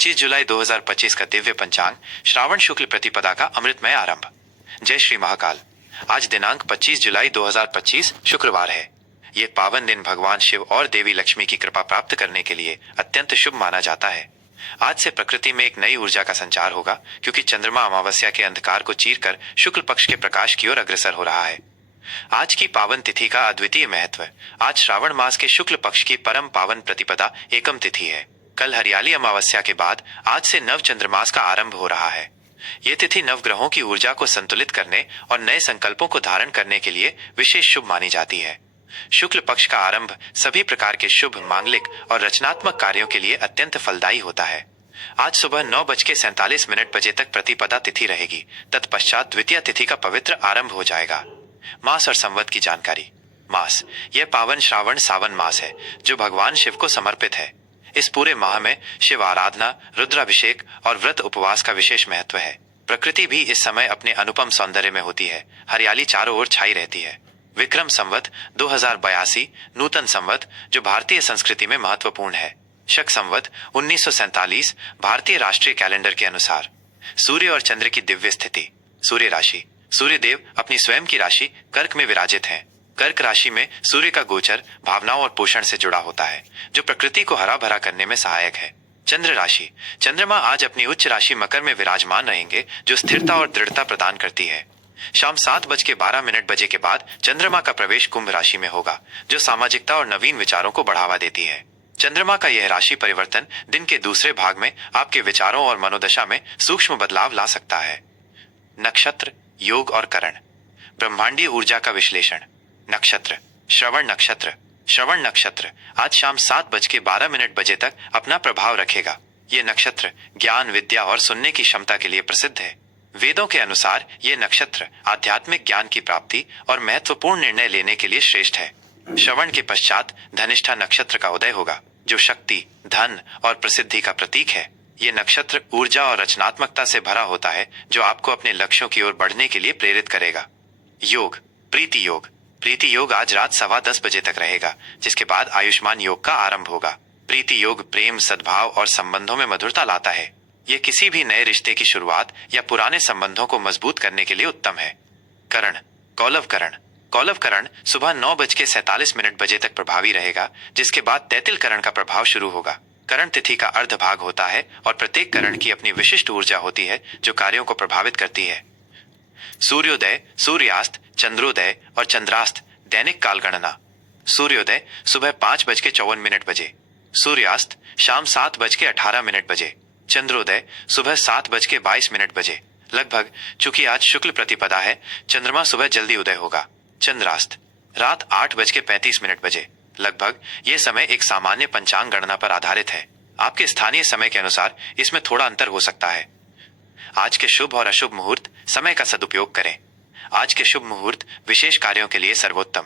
25 जुलाई 2025 का दिव्य पंचांग श्रावण शुक्ल प्रतिपदा का अमृतमय आरंभ। जय श्री महाकाल। आज दिनांक 25 जुलाई 2025 शुक्रवार है। ये पावन दिन भगवान शिव और देवी लक्ष्मी की कृपा प्राप्त करने के लिए अत्यंत शुभ माना जाता है। आज से प्रकृति में एक नई ऊर्जा का संचार होगा, क्योंकि चंद्रमा अमावस्या के अंधकार को चीरकर शुक्ल पक्ष के प्रकाश की ओर अग्रसर हो रहा है। आज की पावन तिथि का अद्वितीय महत्व। आज श्रावण मास के शुक्ल पक्ष की परम पावन प्रतिपदा एकम तिथि है। कल हरियाली अमावस्या के बाद आज से नव चंद्रमास का आरंभ हो रहा है। ये तिथि नवग्रहों की ऊर्जा को संतुलित करने और नए संकल्पों को धारण करने के लिए विशेष शुभ मानी जाती है। शुक्ल पक्ष का आरंभ सभी प्रकार के शुभ, मांगलिक और रचनात्मक कार्यों के लिए अत्यंत फलदायी होता है। आज सुबह 9:47 बजे तक प्रतिपदा तिथि रहेगी। तत्पश्चात द्वितीय तिथि का पवित्र आरंभ हो जाएगा। मास और संवत की जानकारी। मास, यह पावन श्रावण सावन मास है जो भगवान शिव को समर्पित है। इस पूरे माह में शिव आराधना, रुद्राभिषेक और व्रत उपवास का विशेष महत्व है। प्रकृति भी इस समय अपने अनुपम सौंदर्य में होती है। हरियाली चारों ओर छाई रहती है। विक्रम संवत 2082 नूतन संवत जो भारतीय संस्कृति में महत्वपूर्ण है। शक संवत 1947 भारतीय राष्ट्रीय कैलेंडर के अनुसार। सूर्य और चंद्र की दिव्य स्थिति। सूर्य राशि। सूर्य देव अपनी स्वयं की राशि कर्क में विराजित हैं। कर्क राशि में सूर्य का गोचर भावनाओं और पोषण से जुड़ा होता है, जो प्रकृति को हरा भरा करने में सहायक है। चंद्र राशि। चंद्रमा आज अपनी उच्च राशि मकर में विराजमान रहेंगे, जो स्थिरता और दृढ़ता प्रदान करती है। शाम 7:12 के बाद चंद्रमा का प्रवेश कुंभ राशि में होगा, जो सामाजिकता और नवीन विचारों को बढ़ावा देती है। चंद्रमा का यह राशि परिवर्तन दिन के दूसरे भाग में आपके विचारों और मनोदशा में सूक्ष्म बदलाव ला सकता है। नक्षत्र, योग और करण। ब्रह्मांडीय ऊर्जा का विश्लेषण। नक्षत्र। श्रवण नक्षत्र। श्रवण नक्षत्र आज शाम 7:12 तक अपना प्रभाव रखेगा। ये नक्षत्र ज्ञान, विद्या और सुनने की क्षमता के लिए प्रसिद्ध है। वेदों के अनुसार ये नक्षत्र आध्यात्मिक ज्ञान की प्राप्ति और महत्वपूर्ण निर्णय लेने के लिए श्रेष्ठ है। श्रवण के पश्चात धनिष्ठा नक्षत्र का उदय होगा, जो शक्ति, धन और प्रसिद्धि का प्रतीक है। ये नक्षत्र ऊर्जा और रचनात्मकता से भरा होता है, जो आपको अपने लक्ष्यों की ओर बढ़ने के लिए प्रेरित करेगा। योग। प्रीति योग। प्रीति योग आज रात 10:15 बजे तक रहेगा, जिसके बाद आयुष्मान योग का आरंभ होगा। प्रीति योग प्रेम, सद्भाव और संबंधों में मधुरता लाता है। यह किसी भी नए रिश्ते की शुरुआत या पुराने संबंधों को मजबूत करने के लिए उत्तम है। करण। कौलव करण। कौलव करण सुबह 9:47 बजे तक प्रभावी रहेगा, जिसके बाद तैतिल करण का प्रभाव शुरू होगा। करण तिथि का अर्ध भाग होता है और प्रत्येक करण की अपनी विशिष्ट ऊर्जा होती है, जो कार्यों को प्रभावित करती है। सूर्योदय, सूर्यास्त, चंद्रोदय और चंद्रास्त दैनिक काल गणना। सूर्योदय सुबह 5:54 बजे। सूर्यास्त शाम 7:18 बजे। चंद्रोदय सुबह 7:22 बजे। लगभग चूंकि आज शुक्ल प्रतिपदा है, चंद्रमा सुबह जल्दी उदय होगा। चंद्रास्त रात 8:35 बजे। लगभग ये समय एक सामान्य पंचांग गणना पर आधारित है। आपके स्थानीय समय के अनुसार इसमें थोड़ा अंतर हो सकता है। आज के शुभ और अशुभ मुहूर्त समय का सदुपयोग करें। आज के शुभ मुहूर्त विशेष कार्यों के लिए सर्वोत्तम।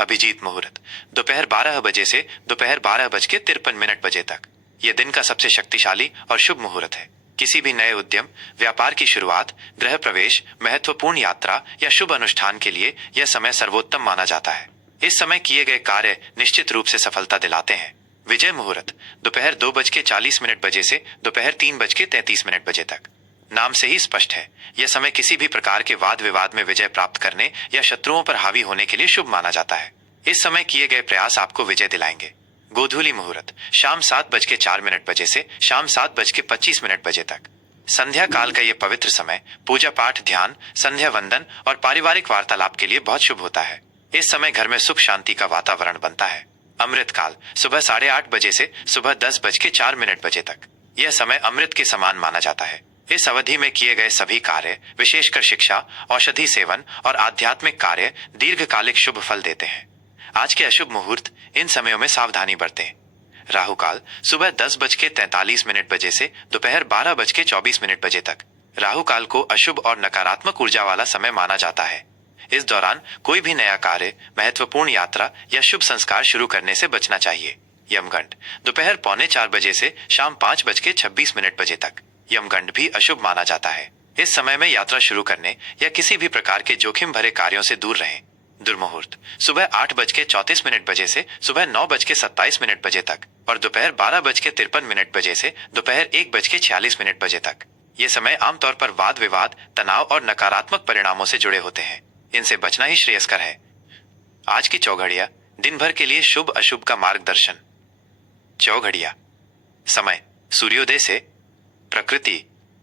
अभिजीत मुहूर्त दोपहर 12 बजे से दोपहर 12:53 बजे तक। यह दिन का सबसे शक्तिशाली और शुभ मुहूर्त है। किसी भी नए उद्यम, व्यापार की शुरुआत, गृह प्रवेश, महत्वपूर्ण यात्रा या शुभ अनुष्ठान के लिए यह समय सर्वोत्तम माना जाता है। इस समय किए गए कार्य निश्चित रूप से सफलता दिलाते हैं। विजय मुहूर्त दोपहर 2:40 बजे से दोपहर 3:33 बजे तक। नाम से ही स्पष्ट है, यह समय किसी भी प्रकार के वाद विवाद में विजय प्राप्त करने या शत्रुओं पर हावी होने के लिए शुभ माना जाता है। इस समय किए गए प्रयास आपको विजय दिलाएंगे। गोधूली मुहूर्त शाम 7:04 बजे से शाम 7:25 बजे तक। संध्या काल का यह पवित्र समय पूजा पाठ, ध्यान, संध्या वंदन और पारिवारिक वार्तालाप के लिए बहुत शुभ होता है। इस समय घर में सुख शांति का वातावरण बनता है। अमृत काल सुबह 8:30 बजे से सुबह 10:04 बजे तक। यह समय अमृत के समान माना जाता है। इस अवधि में किए गए सभी कार्य, विशेषकर शिक्षा, औषधि सेवन और आध्यात्मिक कार्य दीर्घकालिक शुभ फल देते हैं। आज के अशुभ मुहूर्त इन समयों में सावधानी बरतें। राहु काल सुबह 10:43 बजे से दोपहर 12:24 बजे तक। राहु काल को अशुभ और नकारात्मक ऊर्जा वाला समय माना जाता है। इस दौरान कोई भी नया कार्य, महत्वपूर्ण यात्रा या शुभ संस्कार शुरू करने से बचना चाहिए। यमगंड दोपहर 3:45 बजे से शाम 5:26 बजे तक। यमगंड भी अशुभ माना जाता है। इस समय में यात्रा शुरू करने या किसी भी प्रकार के जोखिम भरे कार्यों से दूर रहें। दुर्मुहूर्त सुबह 8:34 बजे से सुबह 9:27 बजे तक और दोपहर 12:53 बजे से दोपहर 1:46 बजे तक। ये समय आमतौर पर वाद विवाद, तनाव और नकारात्मक परिणामों से जुड़े होते हैं। इनसे बचना ही श्रेयस्कर है। आज की चौघड़िया दिन भर के लिए शुभ अशुभ का मार्गदर्शन। चौघड़िया समय सूर्योदय से। प्रकृति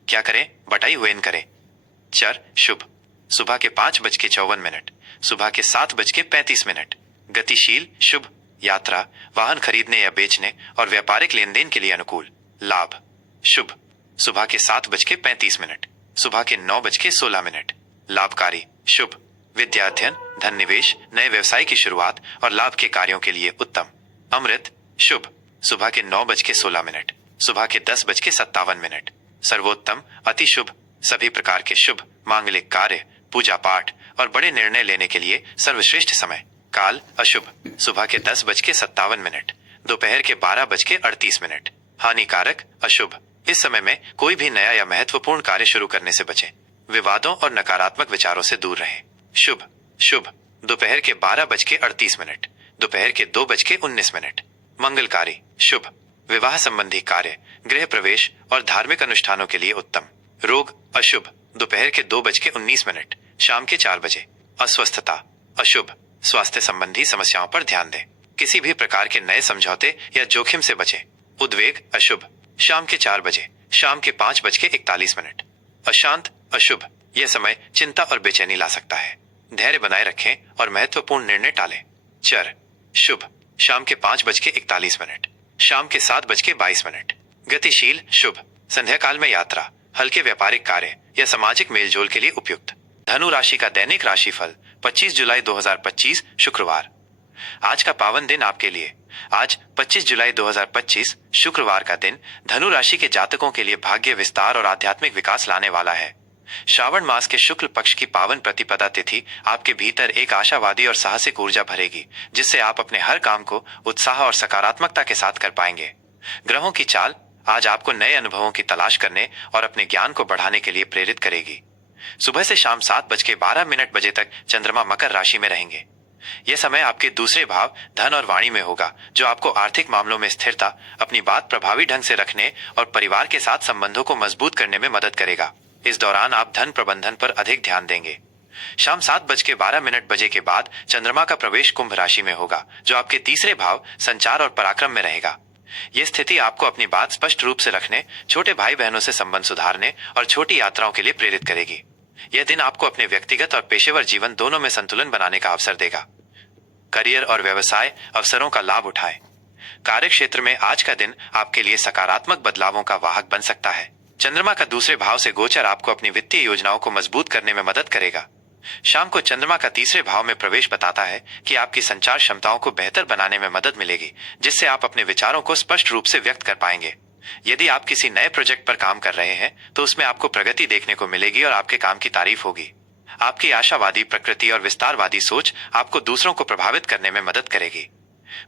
क्या करें, बटाई हुए करें। चर शुभ सुबह के 5:54, सुबह के 7:35। गतिशील शुभ यात्रा, वाहन खरीदने या बेचने और व्यापारिक लेन देन के लिए अनुकूल। लाभ शुभ सुबह के 7:35, सुबह के 9:16। लाभकारी शुभ विद्याध्ययन, धन निवेश, नए व्यवसाय की शुरुआत और लाभ के कार्यों के लिए उत्तम। अमृत शुभ सुबह के 9:16, सुबह के 10:57। सर्वोत्तम अति शुभ सभी प्रकार के शुभ मांगलिक कार्य, पूजा पाठ और बड़े निर्णय लेने के लिए सर्वश्रेष्ठ समय। काल अशुभ सुबह के 10:57, दोपहर के 12:38। हानिकारक अशुभ इस समय में कोई भी नया या महत्वपूर्ण कार्य शुरू करने से बचें। विवादों और नकारात्मक विचारों से दूर रहें। शुभ शुभ दोपहर के 12:38, दोपहर के 2:19। मंगलकारी शुभ विवाह संबंधी कार्य, गृह प्रवेश और धार्मिक अनुष्ठानों के लिए उत्तम। रोग अशुभ दोपहर के 2:19, शाम के 4 बजे। अस्वस्थता अशुभ स्वास्थ्य संबंधी समस्याओं पर ध्यान दें। किसी भी प्रकार के नए समझौते या जोखिम से बचें। उद्वेग अशुभ शाम के 4 बजे, शाम के 5:41। अशांत अशुभ यह समय चिंता और बेचैनी ला सकता है। धैर्य बनाए रखें और महत्वपूर्ण निर्णय टालें। चर शुभ शाम के 5:41, शाम के 7:22। गतिशील शुभ संध्या काल में यात्रा, हल्के व्यापारिक कार्य या सामाजिक मेलजोल के लिए उपयुक्त। धनु राशि का दैनिक राशिफल 25 जुलाई 2025 शुक्रवार। आज का पावन दिन आपके लिए। आज 25 जुलाई 2025 शुक्रवार का दिन धनु राशि के जातकों के लिए भाग्य विस्तार और आध्यात्मिक विकास लाने वाला है। श्रावण मास के शुक्ल पक्ष की पावन प्रतिपदा तिथि आपके भीतर एक आशावादी और साहसिक ऊर्जा भरेगी, जिससे आप अपने हर काम को उत्साह और सकारात्मकता के साथ कर पाएंगे। ग्रहों की चाल आज आपको नए अनुभवों की तलाश करने और अपने ज्ञान को बढ़ाने के लिए प्रेरित करेगी। सुबह से शाम 7:12 बजे तक चंद्रमा मकर राशि में रहेंगे। यह समय आपके दूसरे भाव धन और वाणी में होगा, जो आपको आर्थिक मामलों में स्थिरता, अपनी बात प्रभावी ढंग से रखने और परिवार के साथ संबंधों को मजबूत करने में मदद करेगा। इस दौरान आप धन प्रबंधन पर अधिक ध्यान देंगे। शाम 7:12 बजे के बाद चंद्रमा का प्रवेश कुंभ राशि में होगा, जो आपके तीसरे भाव संचार और पराक्रम में रहेगा। यह स्थिति आपको अपनी बात स्पष्ट रूप से रखने, छोटे भाई बहनों से संबंध सुधारने और छोटी यात्राओं के लिए प्रेरित करेगी। यह दिन आपको अपने व्यक्तिगत और पेशेवर जीवन दोनों में संतुलन बनाने का अवसर देगा। करियर और व्यवसाय अवसरों का लाभ उठाएं। कार्य क्षेत्र में आज का दिन आपके लिए सकारात्मक बदलावों का वाहक बन सकता है। चंद्रमा का दूसरे भाव से गोचर आपको अपनी वित्तीय योजनाओं को मजबूत करने में मदद करेगा। शाम को चंद्रमा का तीसरे भाव में प्रवेश बताता है कि आपकी संचार क्षमताओं को बेहतर बनाने में मदद मिलेगी, जिससे आप अपने विचारों को स्पष्ट रूप से व्यक्त कर पाएंगे। यदि आप किसी नए प्रोजेक्ट पर काम कर रहे हैं तो उसमें आपको प्रगति देखने को मिलेगी और आपके काम की तारीफ होगी। आपकी आशावादी प्रकृति और विस्तारवादी सोच आपको दूसरों को प्रभावित करने में मदद करेगी।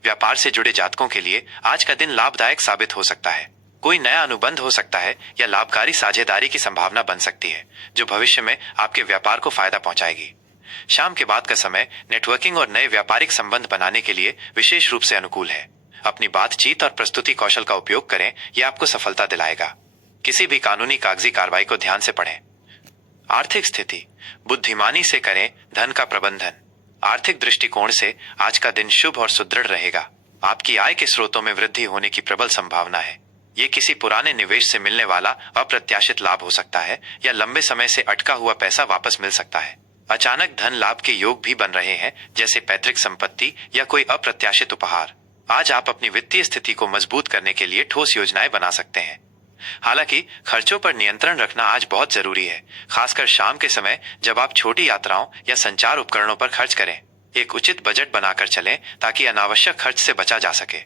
व्यापार से जुड़े जातकों के लिए आज का दिन लाभदायक साबित हो सकता है। कोई नया अनुबंध हो सकता है या लाभकारी साझेदारी की संभावना बन सकती है, जो भविष्य में आपके व्यापार को फायदा पहुंचाएगी। शाम के बाद का समय नेटवर्किंग और नए व्यापारिक संबंध बनाने के लिए विशेष रूप से अनुकूल है। अपनी बातचीत और प्रस्तुति कौशल का उपयोग करें, यह आपको सफलता दिलाएगा। किसी भी कानूनी कागजी कार्रवाई को ध्यान से पढ़ें। आर्थिक स्थिति बुद्धिमानी से करें धन का प्रबंधन। आर्थिक दृष्टिकोण से आज का दिन शुभ और सुदृढ़ रहेगा। आपकी आय के स्रोतों में वृद्धि होने की प्रबल संभावना है। ये किसी पुराने निवेश से मिलने वाला अप्रत्याशित लाभ हो सकता है या लंबे समय से अटका हुआ पैसा वापस मिल सकता है। अचानक धन लाभ के योग भी बन रहे हैं, जैसे पैतृक संपत्ति या कोई अप्रत्याशित उपहार। आज आप अपनी वित्तीय स्थिति को मजबूत करने के लिए ठोस योजनाएं बना सकते हैं। हालांकि खर्चों पर नियंत्रण रखना आज बहुत जरूरी है, खासकर शाम के समय जब आप छोटी यात्राओं या संचार उपकरणों पर खर्च करें। एक उचित बजट बनाकर चलें ताकि अनावश्यक खर्च से बचा जा सके।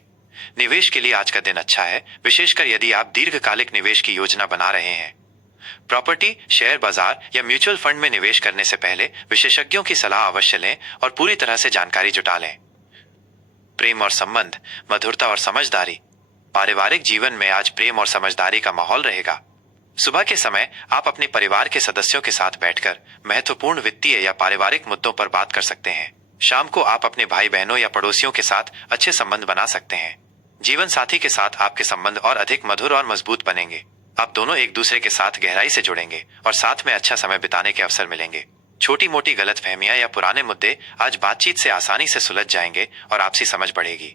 निवेश के लिए आज का दिन अच्छा है, विशेषकर यदि आप दीर्घकालिक निवेश की योजना बना रहे हैं। प्रॉपर्टी, शेयर बाजार या म्यूचुअल फंड में निवेश करने से पहले विशेषज्ञों की सलाह अवश्य लें और पूरी तरह से जानकारी जुटा लें। प्रेम और संबंध, मधुरता और समझदारी। पारिवारिक जीवन में आज प्रेम और समझदारी का माहौल रहेगा। सुबह के समय आप अपने परिवार के सदस्यों के साथ बैठकर महत्वपूर्ण वित्तीय या पारिवारिक मुद्दों पर बात कर सकते हैं। शाम को आप अपने भाई बहनों या पड़ोसियों के साथ अच्छे संबंध बना सकते हैं। जीवन साथी के साथ आपके संबंध और अधिक मधुर और मजबूत बनेंगे। आप दोनों एक दूसरे के साथ गहराई से जुड़ेंगे और साथ में अच्छा समय बिताने के अवसर मिलेंगे। छोटी मोटी गलतफहमियां या पुराने मुद्दे आज बातचीत से आसानी से सुलझ जाएंगे और आपसी समझ बढ़ेगी।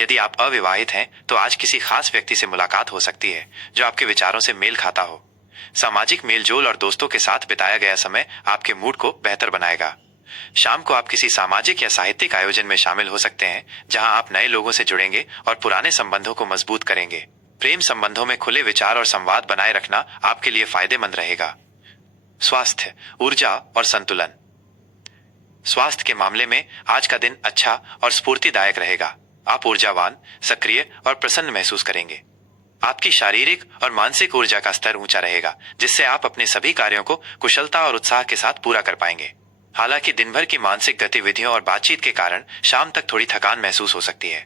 यदि आप अविवाहित हैं तो आज किसी खास व्यक्ति से मुलाकात हो सकती है जो आपके विचारों से मेल खाता हो। सामाजिक मेलजोल और दोस्तों के साथ बिताया गया समय आपके मूड को बेहतर बनाएगा। शाम को आप किसी सामाजिक या साहित्यिक आयोजन में शामिल हो सकते हैं जहां आप नए लोगों से जुड़ेंगे और पुराने संबंधों को मजबूत करेंगे। प्रेम संबंधों में खुले विचार और संवाद बनाए रखना आपके लिए फायदेमंद रहेगा। स्वास्थ्य, ऊर्जा और संतुलन। स्वास्थ्य के मामले में आज का दिन अच्छा और स्फूर्तिदायक रहेगा। आप ऊर्जावान, सक्रिय और प्रसन्न महसूस करेंगे। आपकी शारीरिक और मानसिक ऊर्जा का स्तर ऊंचा रहेगा, जिससे आप अपने सभी कार्यों को कुशलता और उत्साह के साथ पूरा कर पाएंगे। हालांकि दिन भर की मानसिक गतिविधियों और बातचीत के कारण शाम तक थोड़ी थकान महसूस हो सकती है।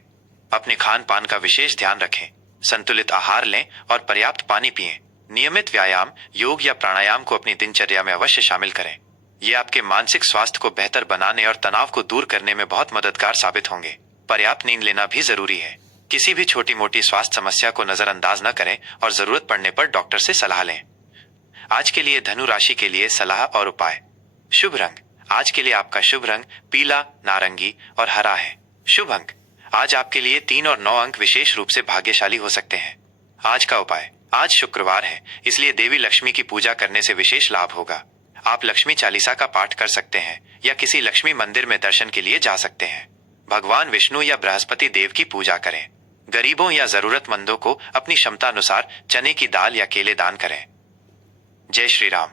अपने खान पान का विशेष ध्यान रखें, संतुलित आहार लें और पर्याप्त पानी पिएं। नियमित व्यायाम, योग या प्राणायाम को अपनी दिनचर्या में अवश्य शामिल करें। ये आपके मानसिक स्वास्थ्य को बेहतर बनाने और तनाव को दूर करने में बहुत मददगार साबित होंगे। पर्याप्त नींद लेना भी जरूरी है। किसी भी छोटी मोटी स्वास्थ्य समस्या को नजरअंदाज न करें और जरूरत पड़ने पर डॉक्टर से सलाह लें। आज के लिए धनु राशि के लिए सलाह और उपाय। शुभ रंग, आज के लिए आपका शुभ रंग पीला, नारंगी और हरा है। शुभ अंक, आज आपके लिए 3 और 9 अंक विशेष रूप से भाग्यशाली हो सकते हैं। आज का उपाय, आज शुक्रवार है, इसलिए देवी लक्ष्मी की पूजा करने से विशेष लाभ होगा। आप लक्ष्मी चालीसा का पाठ कर सकते हैं या किसी लक्ष्मी मंदिर में दर्शन के लिए जा सकते हैं। भगवान विष्णु या बृहस्पति देव की पूजा करें। गरीबों या जरूरतमंदों को अपनी क्षमता अनुसार चने की दाल या केले दान करें। जय श्री राम।